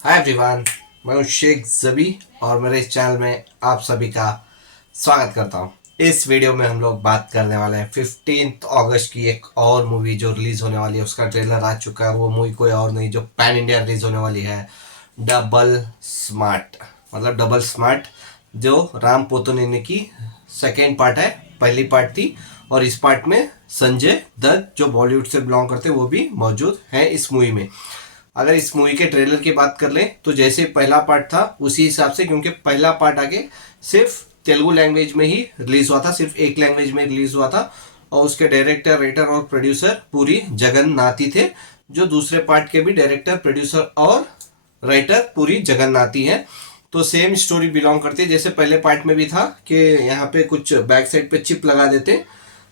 Hi everyone, मैं हूं शेख जबी और मेरे इस चैनल में आप सभी का स्वागत करता हूं। इस वीडियो में हम लोग बात करने वाले हैं 15 अगस्त की एक और मूवी जो रिलीज होने वाली है। उसका ट्रेलर आ चुका है। वो मूवी कोई और नहीं जो पैन इंडिया रिलीज होने वाली है, डबल स्मार्ट। मतलब डबल स्मार्ट जो राम पोतनेनी की सेकेंड पार्ट है। पहली पार्ट थी और इस पार्ट में संजय दत्त जो बॉलीवुड से बिलोंग करते हैं वो भी मौजूद हैं इस मूवी में। अगर इस मूवी के ट्रेलर की बात कर लें तो जैसे पहला पार्ट था उसी हिसाब से, क्योंकि पहला पार्ट आगे सिर्फ तेलुगु लैंग्वेज में ही रिलीज हुआ था, सिर्फ एक लैंग्वेज में रिलीज हुआ था और उसके डायरेक्टर, राइटर और प्रोड्यूसर पूरी जगन्नाथी थे, जो दूसरे पार्ट के भी डायरेक्टर, प्रोड्यूसर और राइटर पूरी जगन्नाथी हैं। तो सेम स्टोरी बिलोंग करती है जैसे पहले पार्ट में भी था कि यहाँ पे कुछ बैक साइड पे चिप लगा देते,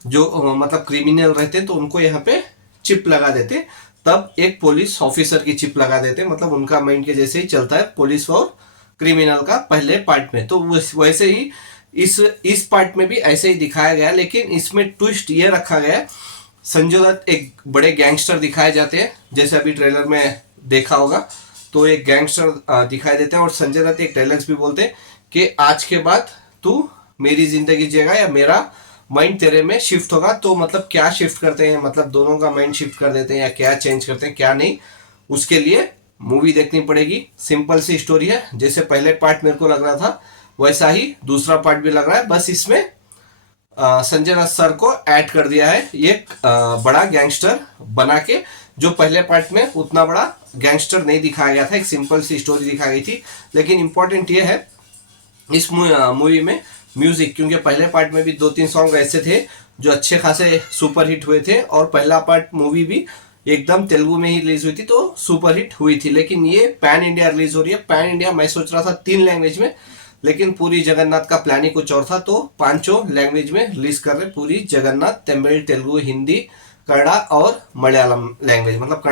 जो मतलब क्रिमिनल रहते तो उनको यहाँ पे चिप लगा देते, तब एक पुलिस ऑफिसर की चिप लगा देते। मतलब उनका माइंड के जैसे ही चलता है पुलिस और क्रिमिनल का पहले पार्ट में, तो वैसे ही इस पार्ट में भी ऐसे ही दिखाया गया। लेकिन इसमें ट्विस्ट ये रखा गया, संजय दत्त एक बड़े गैंगस्टर दिखाए जाते हैं, जैसे अभी ट्रेलर में देखा होगा। तो एक गैंगस्टर दिखाई देते हैं और संजय दत्त एक डायलॉग्स भी बोलते हैं कि आज के बाद तू मेरी जिंदगी जिएगा या मेरा माइंड तेरे में शिफ्ट होगा। तो मतलब क्या शिफ्ट करते हैं, मतलब दोनों का माइंड शिफ्ट कर देते हैं या क्या चेंज करते हैं क्या नहीं, उसके लिए मूवी देखनी पड़ेगी। सिंपल सी स्टोरी है, जैसे पहले पार्ट मेरे को लग रहा था वैसा ही दूसरा पार्ट भी लग रहा है। बस इसमें संजय दत्त सर को ऐड कर दिया है एक बड़ा गैंगस्टर बना के, जो पहले पार्ट में उतना बड़ा गैंगस्टर नहीं दिखाया गया था, एक सिंपल सी स्टोरी दिखाई गई थी। लेकिन इंपॉर्टेंट ये है इस मूवी में म्यूजिक, क्योंकि पहले पार्ट में भी 2-3 सॉन्ग ऐसे थे जो अच्छे खासे सुपर हिट हुए थे और पहला पार्ट मूवी भी एकदम तेलुगु में ही रिलीज हुई थी तो सुपर हिट हुई थी। लेकिन ये पैन इंडिया रिलीज हो रही है। पैन इंडिया मैं सोच रहा था 3 लैंग्वेज में, लेकिन पूरी जगन्नाथ का प्लान ही कुछ और था, तो 5 लैंग्वेज में रिलीज कर रहे पूरी जगन्नाथ। तमिल, तेलुगु, हिंदी, कन्नड़ा और मलयालम लैंग्वेज। मतलब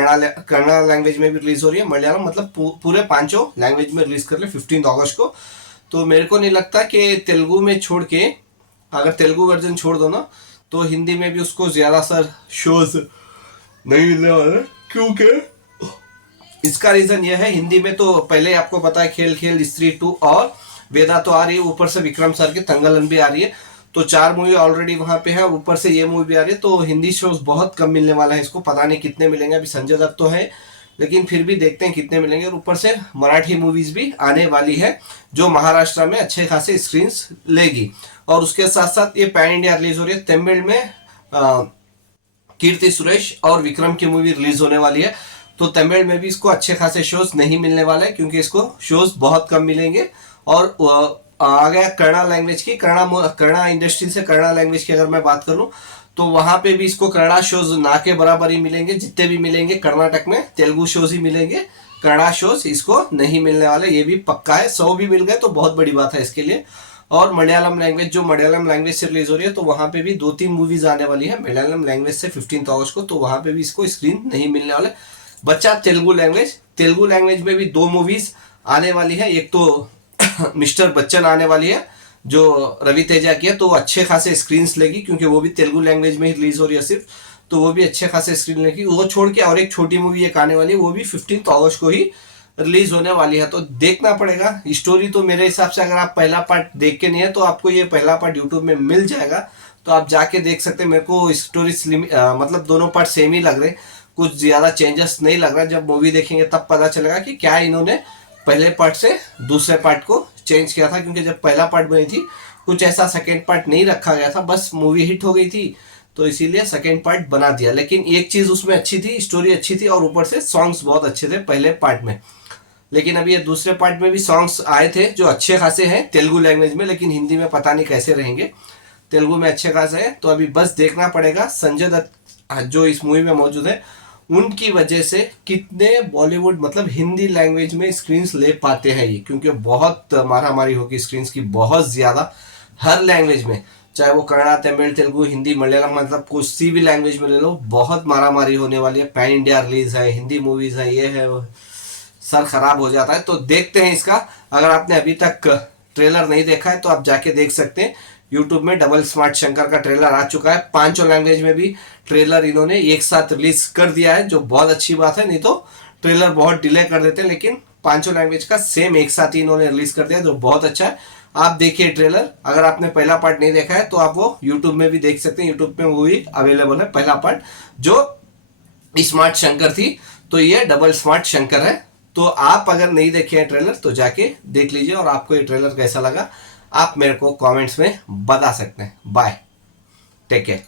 कन्नड़ा लैंग्वेज में भी रिलीज हो रही है, मलयालम, मतलब पूरे 5 लैंग्वेज में रिलीज कर रहे 15 अगस्त को। तो मेरे को नहीं लगता कि तेलुगु में छोड़ के, अगर तेलुगु वर्जन छोड़ दो ना, तो हिंदी में भी उसको ज्यादा सर शोज नहीं मिलने वाले, क्योंकि इसका रीजन यह है हिंदी में तो पहले आपको पता है खेल खेल, स्त्री 2 और वेदा तो आ रही है, ऊपर से विक्रम सर की तंगलन भी आ रही है। तो 4 मूवी ऑलरेडी वहां पे है, ऊपर से ये मूवी भी आ रही है, तो हिंदी शोज बहुत कम मिलने वाला है इसको। पता नहीं कितने मिलेंगे, अभी संजय दत्त तो है लेकिन फिर भी देखते हैं कितने मिलेंगे। और ऊपर से मराठी मूवीज भी आने वाली है जो महाराष्ट्र में अच्छे खासे स्क्रीन लेगी। और उसके साथ साथ ये पैन इंडिया रिलीज हो रही है। तमिल में कीर्ति सुरेश और विक्रम की मूवी रिलीज होने वाली है, तो तमिल में भी इसको अच्छे खासे शोज नहीं मिलने वाले हैं, क्योंकि इसको शोज बहुत कम मिलेंगे। और आ गया कन्नड़ा लैंग्वेज की, कन्नड़ा इंडस्ट्री से कन्नड़ा लैंग्वेज की अगर मैं बात करूं तो वहां पे भी इसको कन्नड़ा शोज ना के बराबर ही मिलेंगे। जितने भी मिलेंगे कर्नाटक में तेलुगु शोज ही मिलेंगे, कन्नड़ा शोज इसको नहीं मिलने वाले, ये भी पक्का है। 100 भी मिल गए तो बहुत बड़ी बात है इसके लिए। और मलयालम लैंग्वेज, जो मलयालम लैंग्वेज से रिलीज हो रही है, तो वहां पे भी 2-3 मूवीज आने वाली है मलयालम लैंग्वेज से 15 अगस्त को, तो वहां पे भी इसको स्क्रीन नहीं मिलने वाले। बच्चा तेलुगु लैंग्वेज में भी 2 मूवीज आने वाली है। एक तो मिस्टर बच्चन आने वाली है जो रवि तेजा की है, तो अच्छे खासे स्क्रीन लेगी, क्योंकि वो भी तेलुगु लैंग्वेज में ही रिलीज हो रही है सिर्फ, तो वो भी अच्छे खासे स्क्रीन लेगी। वो छोड़ के और एक छोटी मूवी एक आने वाली है, वो भी 15 अगस्त को ही रिलीज होने वाली है। तो देखना पड़ेगा। स्टोरी तो मेरे हिसाब से अगर आप पहला पार्ट देख के नहीं है तो आपको ये पहला पार्ट यूट्यूब में मिल जाएगा, तो आप जाके देख सकते हैं। मेरे को स्टोरी मतलब दोनों पार्ट सेम ही लग रहे, कुछ ज्यादा चेंजेस नहीं लग रहा। जब मूवी देखेंगे तब पता चलेगा कि क्या इन्होंने पहले पार्ट से दूसरे पार्ट को चेंज किया था, क्योंकि जब पहला पार्ट बनी थी कुछ ऐसा सेकेंड पार्ट नहीं रखा गया था, बस मूवी हिट हो गई थी तो इसीलिए सेकेंड पार्ट बना दिया। लेकिन एक चीज उसमें अच्छी थी, स्टोरी अच्छी थी और ऊपर से सॉन्ग्स बहुत अच्छे थे पहले पार्ट में। लेकिन अभी ये दूसरे पार्ट में भी सॉन्ग्स आए थे जो अच्छे खासे हैं तेलुगु लैंग्वेज में, लेकिन हिंदी में पता नहीं कैसे रहेंगे। तेलुगु में अच्छे खासे हैं, तो अभी बस देखना पड़ेगा संजय दत्त जो इस मूवी में मौजूद है उनकी वजह से कितने बॉलीवुड मतलब हिंदी लैंग्वेज में स्क्रीन ले पाते हैं ये, क्योंकि बहुत मारामारी होगी स्क्रीन की, बहुत ज्यादा हर लैंग्वेज में, चाहे वो कन्नड़ा, तमिल, तेलुगु, हिंदी, मलयालम, मतलब किसी भी लैंग्वेज में ले लो, बहुत मारामारी होने वाली है। पैन इंडिया रिलीज है, हिंदी मूवीज है, ये है वो, सर खराब हो जाता है। तो देखते हैं इसका। अगर आपने अभी तक ट्रेलर नहीं देखा है तो आप जाके देख सकते हैं यूट्यूब में। डबल स्मार्ट शंकर का ट्रेलर आ चुका है, 5 लैंग्वेज में भी ट्रेलर इन्होंने एक साथ रिलीज कर दिया है, जो बहुत अच्छी बात है। नहीं तो ट्रेलर बहुत डिले कर देते हैं, लेकिन पांचों लैंग्वेज का सेम एक साथ ही इन्होंने रिलीज कर दिया, जो बहुत अच्छा है। आप देखिए ट्रेलर, अगर आपने पहला पार्ट नहीं देखा है तो आप वो यूट्यूब में भी देख सकते हैं, यूट्यूब पे वो भी अवेलेबल है पहला पार्ट, जो स्मार्ट शंकर थी, तो ये डबल स्मार्ट शंकर है। तो आप अगर नहीं देखे हैं ट्रेलर तो जाके देख लीजिए, और आपको ये ट्रेलर कैसा लगा आप मेरे को कमेंट्स में बता सकते हैं। Bye, take care.